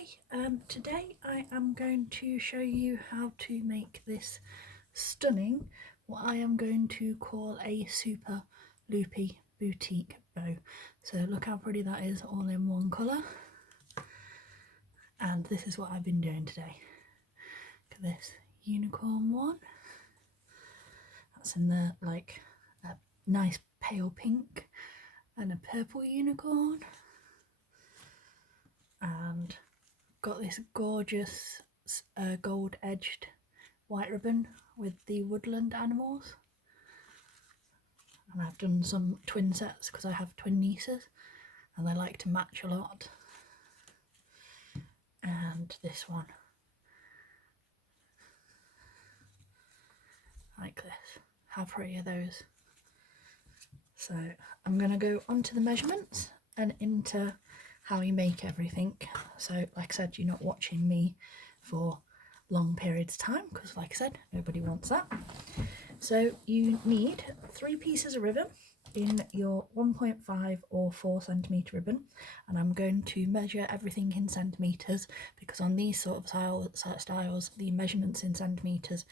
Hi, today I am going to show you how to make this stunning, what I am going to call a super loopy boutique bow. So look how pretty that is, all in one colour. And this is what I've been doing today. Look at this unicorn one. That's in the like a nice pale pink and a purple unicorn. And got this gorgeous gold edged white ribbon with the woodland animals, and I've done some twin sets because I have twin nieces and they like to match a lot. And this one like this. How pretty are those? So I'm going to go onto the measurements and into how you make everything. So like I said, you're not watching me for long periods of time because like I said, nobody wants that. So you need 3 pieces of ribbon in your 1.5 or 4 centimetre ribbon, and I'm going to measure everything in centimetres because on these sort of styles the measurements in centimetres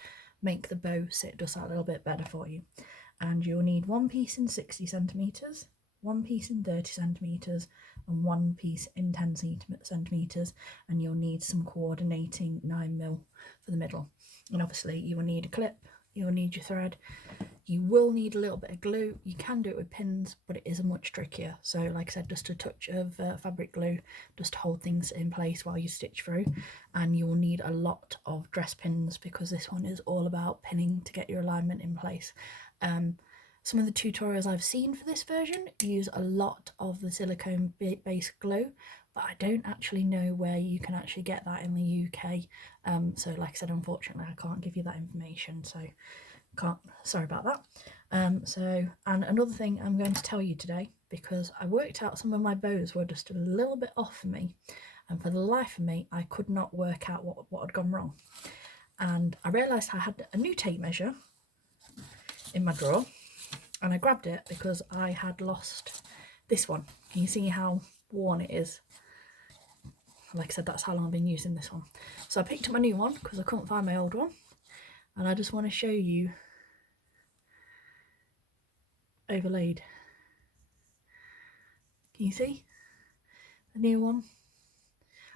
make the bow sit just a little bit better for you. And you'll need 1 piece in 60 centimetres, 1 piece in 30 centimetres and 1 piece in 10 centimetres, and you'll need some coordinating 9mm for the middle. And obviously you will need a clip, you'll need your thread, you will need a little bit of glue. You can do it with pins, but it is much trickier. So like I said, just a touch of fabric glue just to hold things in place while you stitch through. And you'll need a lot of dress pins because this one is all about pinning to get your alignment in place. Some of the tutorials I've seen for this version use a lot of the silicone based glue, but I don't actually know where you can actually get that in the UK. So like I said, unfortunately I can't give you that information, so sorry about that. And another thing I'm going to tell you today, because I worked out some of my bows were just a little bit off for me, and for the life of me I could not work out what had gone wrong. And I realised I had a new tape measure in my drawer, and I grabbed it because I had lost this one. Can you see how worn it is? Like I said, that's how long I've been using this one. So I picked up my new one because I couldn't find my old one, and I just want to show you overlaid. Can you see the new one?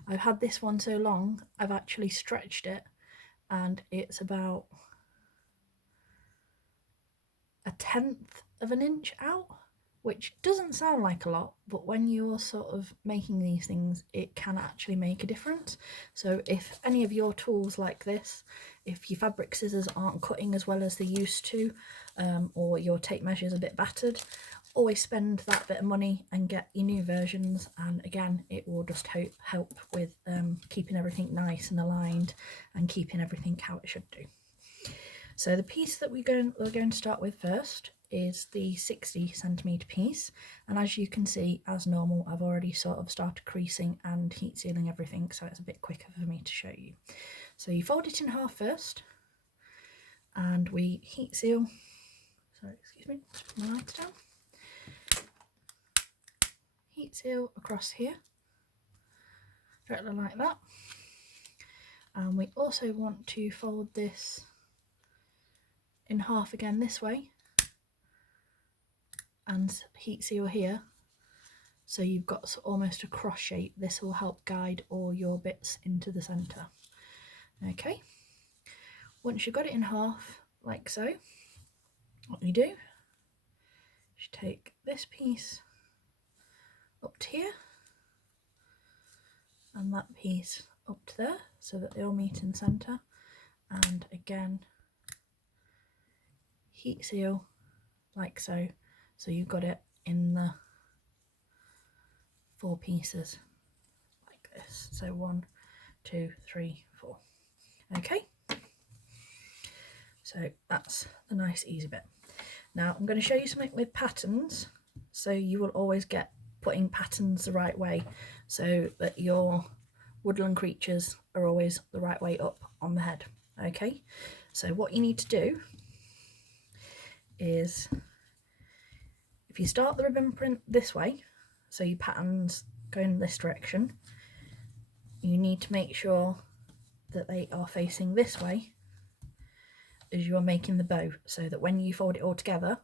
I've had this one so long I've actually stretched it, and it's about 1/10 of an inch out, which doesn't sound like a lot, but when you're sort of making these things it can actually make a difference. So if any of your tools like this, if your fabric scissors aren't cutting as well as they used to, or your tape measure is a bit battered, always spend that bit of money and get your new versions, and again it will just help with keeping everything nice and aligned and keeping everything how it should do. So the piece that we're going to start with first is the 60 centimetre piece, and as you can see, as normal, I've already sort of started creasing and heat sealing everything, so it's a bit quicker for me to show you. So you fold it in half first, and we heat seal. Sorry, excuse me, just put my lights down. Heat seal across here, directly like that. And we also want to fold this in half again this way and heat seal here, so you've got almost a cross shape. This will help guide all your bits into the centre. Okay, once you've got it in half like so, what you do is you take this piece up to here and that piece up to there so that they all meet in the centre, and again heat seal like so, so you've got it in the 4 pieces like this. So 1, 2, 3, 4. Okay, so that's the nice easy bit. Now I'm going to show you something with patterns, so you will always get putting patterns the right way so that your woodland creatures are always the right way up on the head. Okay, so what you need to do is, if you start the ribbon print this way, so your patterns go in this direction, you need to make sure that they are facing this way as you are making the bow, so that when you fold it all together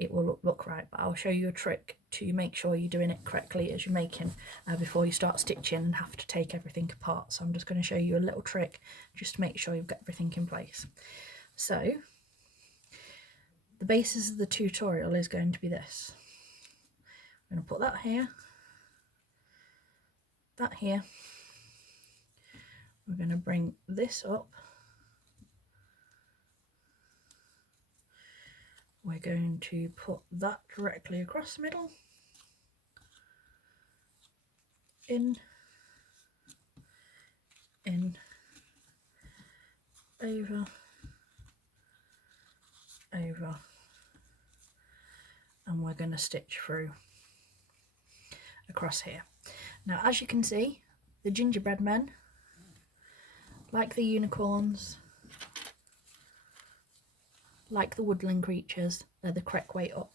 it will look right. But I'll show you a trick to make sure you're doing it correctly as you're making, before you start stitching and have to take everything apart. So I'm just going to show you a little trick just to make sure you've got everything in place. So the basis of the tutorial is going to be this. I'm going to put that here, that here. We're going to bring this up. We're going to put that directly across the middle, in, over, over, and we're going to stitch through across here. Now, as you can see, the gingerbread men, like the unicorns, like the woodland creatures, they're the correct way up.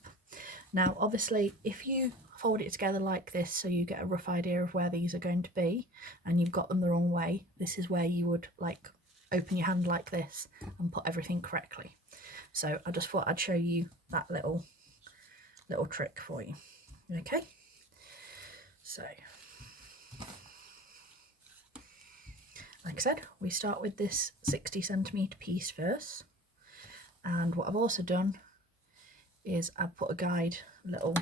Now, obviously, if you fold it together like this so you get a rough idea of where these are going to be and you've got them the wrong way, this is where you would like open your hand like this and put everything correctly. So I just thought I'd show you that little trick for you. Okay, so like I said, we start with this 60cm piece first, and what I've also done is I've put a guide little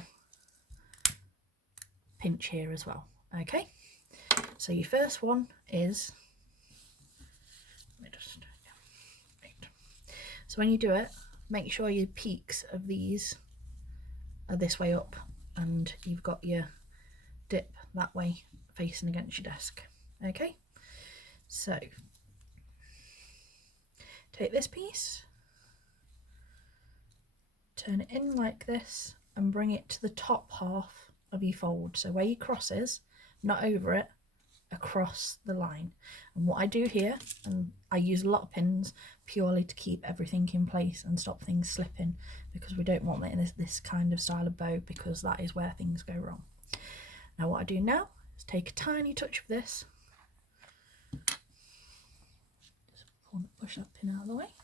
pinch here as well. Okay, so your first one is, so when you do it, make sure your peaks of these are this way up and you've got your dip that way facing against your desk. Okay, so take this piece, turn it in like this and bring it to the top half of your fold, so where your cross is, not over it, across the line. And what I do here, and I use a lot of pins purely to keep everything in place and stop things slipping, because we don't want it in this kind of style of bow, because that is where things go wrong. Now what I do now is take a tiny touch of this, just push that pin out of the way.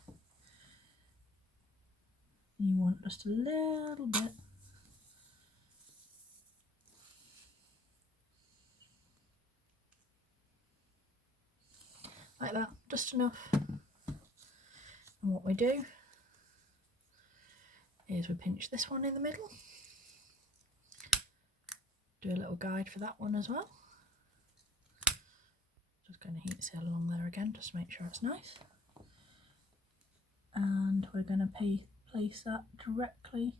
You want just a little bit, like that, just enough. And what we do is we pinch this one in the middle, do a little guide for that one as well. Just going to heat seal along there again just to make sure it's nice. And we're going to place that directly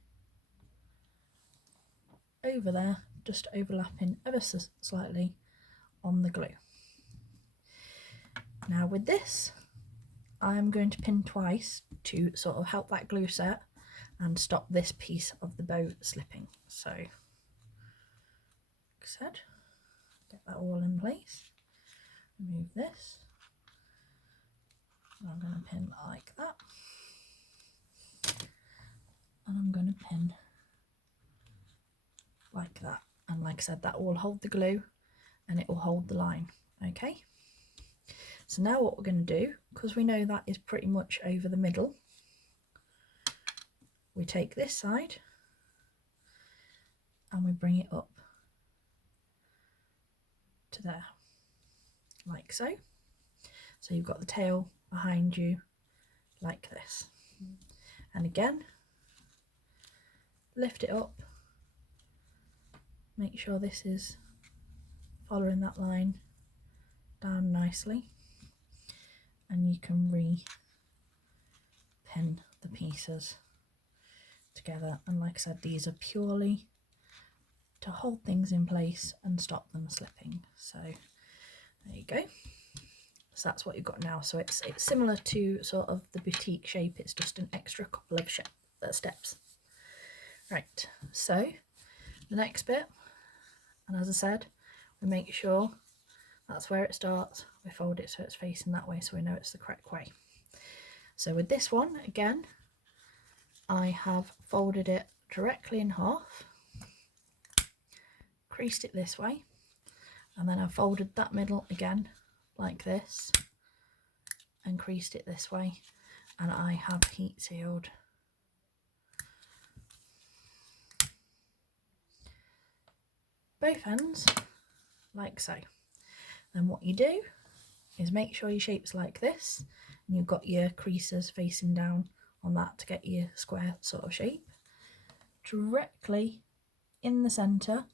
over there, just overlapping ever so slightly on the glue. Now with this, I'm going to pin twice to sort of help that glue set and stop this piece of the bow slipping. So, like I said, get that all in place. Remove this. And I'm going to pin like that. And I'm going to pin like that. And like I said, that will hold the glue and it will hold the line. Okay. So now what we're going to do, because we know that is pretty much over the middle, we take this side and we bring it up to there, like so. So you've got the tail behind you like this. And again, lift it up, make sure this is following that line down nicely, and you can re-pin the pieces together. And like I said, these are purely to hold things in place and stop them slipping. So there you go. So that's what you've got now. So it's similar to sort of the boutique shape, it's just an extra couple of steps. Right, so the next bit, and as I said, we make sure that's where it starts, we fold it so it's facing that way so we know it's the correct way. So with this one, again, I have folded it directly in half, creased it this way, and then I've folded that middle again like this and creased it this way, and I have heat sealed both ends like so. Then what you do is make sure your shape's like this, and you've got your creases facing down on that to get your square sort of shape. Directly in the centre,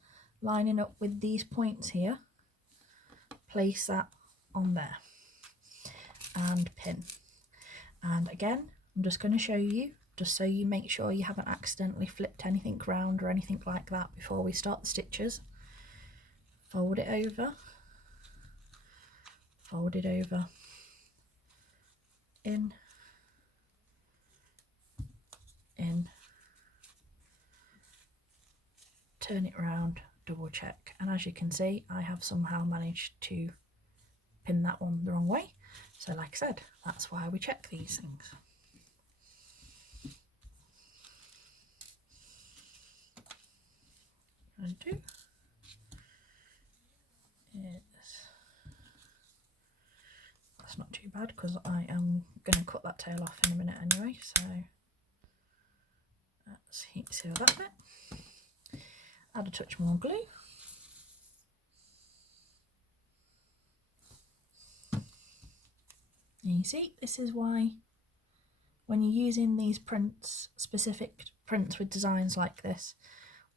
lining up with these points here, place that on there and pin. And again, I'm just going to show you, just so you make sure you haven't accidentally flipped anything round or anything like that before we start the stitches. Fold it over, fold it over, in, turn it round, double check, and as you can see I have somehow managed to pin that one the wrong way. So like I said, that's why we check these things. What I do is, that's not too bad because I am going to cut that tail off in a minute anyway, so let's heat seal that bit. Add a touch more glue. And you see, this is why when you're using these prints, specific prints with designs like this,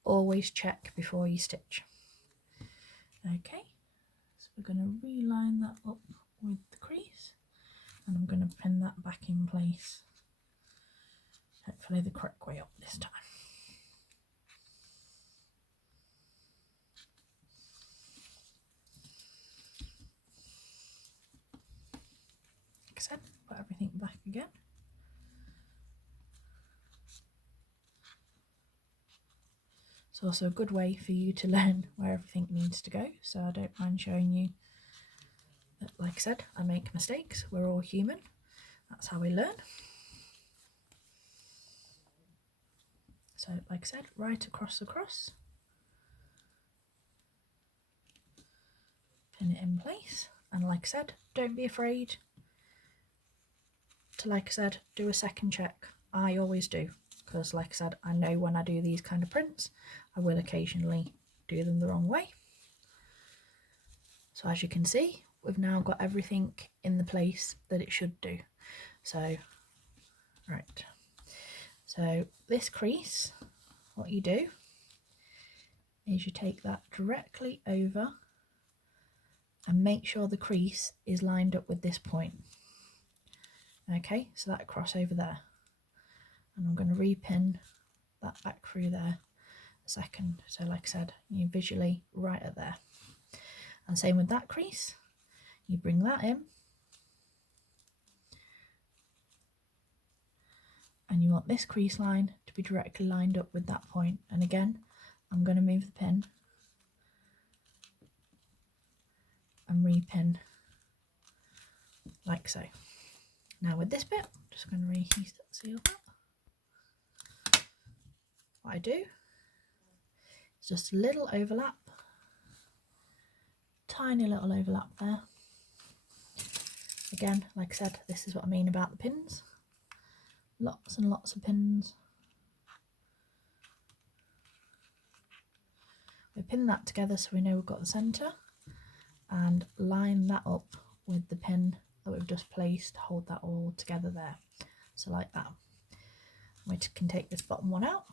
always check before you stitch. Okay, so we're going to reline that up with the crease, and I'm going to pin that back in place, hopefully the correct way up this time. Like I said, put everything back again. It's also a good way for you to learn where everything needs to go, so I don't mind showing you that, like I said, I make mistakes, we're all human, that's how we learn. So like I said, right across, pin it in place, and like I said, don't be afraid to, like I said, do a second check. I always do, because like I said, I know when I do these kind of prints I will occasionally do them the wrong way. So as you can see, we've now got everything in the place that it should do. So right, so this crease, what you do is you take that directly over and make sure the crease is lined up with this point. Okay, so that cross over there, and I'm going to repin that back through there a second. So like I said, you visually right at there, and same with that crease, you bring that in and you want this crease line to be directly lined up with that point. And again, I'm going to move the pin and repin like so. Now with this bit, I'm just going to reheat seal that. What I do is just a little overlap, tiny little overlap there. Again, like I said, this is what I mean about the pins. Lots and lots of pins. We pin that together so we know we've got the centre, and line that up with the pin that we've just placed to hold that all together there. So like that. We can take this bottom one out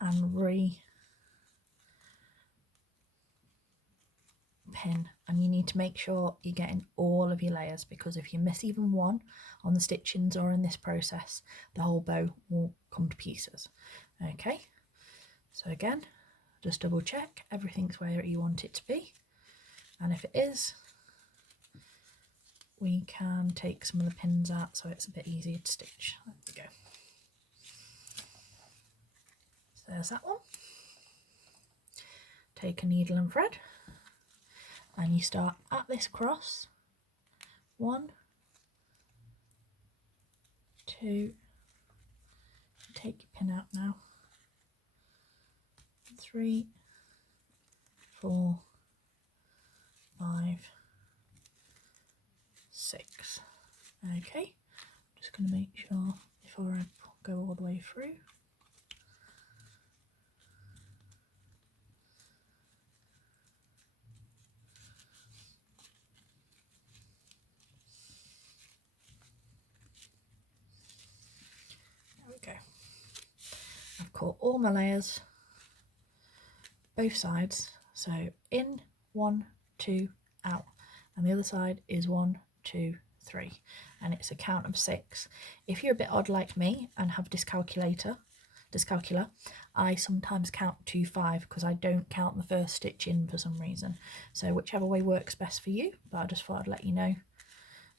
and pin, and you need to make sure you're getting all of your layers, because if you miss even one on the stitchings or in this process, the whole bow will come to pieces. Okay, so again, just double check everything's where you want it to be, and if it is, we can take some of the pins out so it's a bit easier to stitch. There we go. So there's that one. Take a needle and thread, and you start at this cross. 1, 2, take your pin out now. 3, 4, 6. Okay, just going to make sure before I go all the way through. There we go. I've caught all my layers, both sides, so in 1, 2, out, and the other side is 1, 2, 3, and it's a count of 6. If you're a bit odd like me and have dyscalculia, I sometimes count to 5 because I don't count the first stitch in for some reason. So whichever way works best for you, but I just thought I'd let you know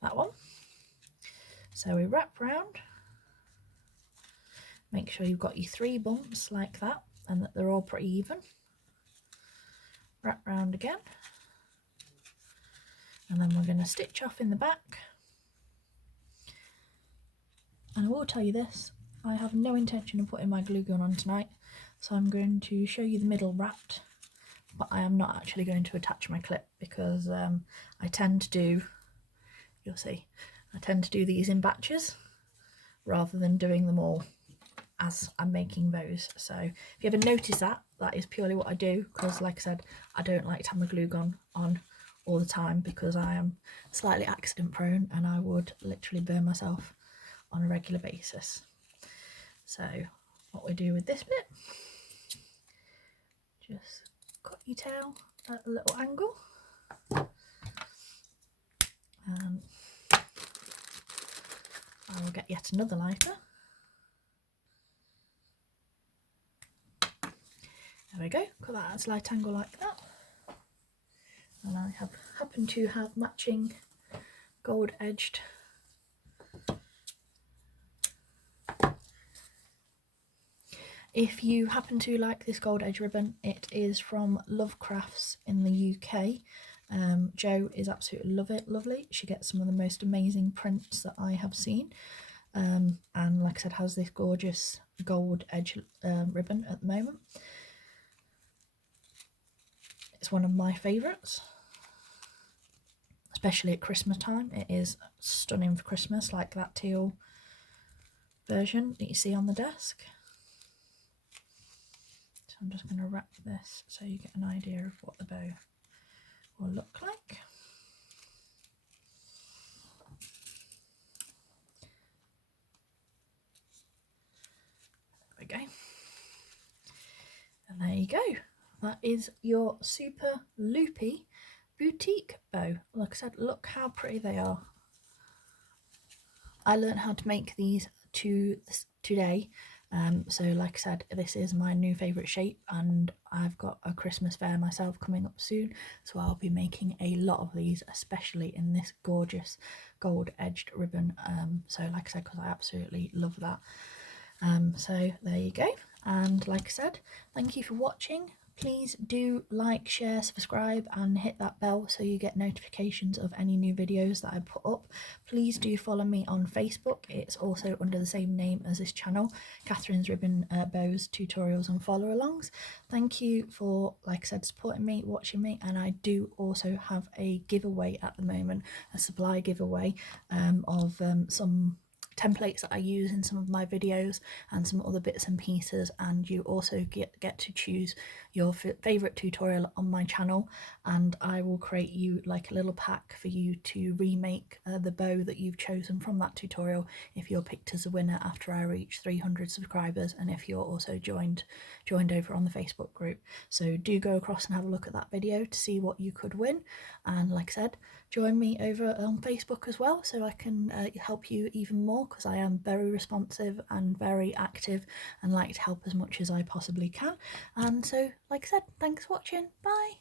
that one. So we wrap round, make sure you've got your 3 bumps like that and that they're all pretty even. Wrap round again, and then we're going to stitch off in the back. And I will tell you this, I have no intention of putting my glue gun on tonight, so I'm going to show you the middle wrapped, but I am not actually going to attach my clip because I tend to do, you'll see, I tend to do these in batches rather than doing them all as I'm making those. So if you ever notice that, that is purely what I do, because like I said, I don't like to have my glue gun on all the time because I am slightly accident prone and I would literally burn myself on a regular basis. So what we do with this bit, just cut your tail at a little angle, and I will get yet another lighter. There we go, cut that at a slight angle like that, and I happen to have matching gold edged If you happen to like this gold edge ribbon, it is from Lovecrafts in the UK. Jo is absolutely lovely. She gets some of the most amazing prints that I have seen, and like I said, has this gorgeous gold edge ribbon at the moment. It's one of my favourites, especially at Christmas time. It is stunning for Christmas, like that teal version that you see on the desk. So I'm just going to wrap this so you get an idea of what the bow will look like. There we go. And there you go. That is your super loopy boutique bow. Like I said, look how pretty they are. I learned how to make these today. So like I said, this is my new favourite shape, and I've got a Christmas fair myself coming up soon, so I'll be making a lot of these, especially in this gorgeous gold edged ribbon. So like I said, because I absolutely love that. So there you go, and like I said, thank you for watching. Please do like, share, subscribe and hit that bell so you get notifications of any new videos that I put up. Please do follow me on Facebook. It's also under the same name as this channel, Catherine's Ribbon Bows Tutorials and Follow Alongs. Thank you for, like I said, supporting me, watching me, and I do also have a giveaway at the moment, a supply giveaway of some templates that I use in some of my videos and some other bits and pieces, and you also get to choose your favourite tutorial on my channel, and I will create you like a little pack for you to remake the bow that you've chosen from that tutorial if you're picked as a winner after I reach 300 subscribers, and if you're also joined over on the Facebook group. So do go across and have a look at that video to see what you could win, and like I said, join me over on Facebook as well so I can help you even more, because I am very responsive and very active and like to help as much as I possibly can. And so like I said, thanks for watching, bye.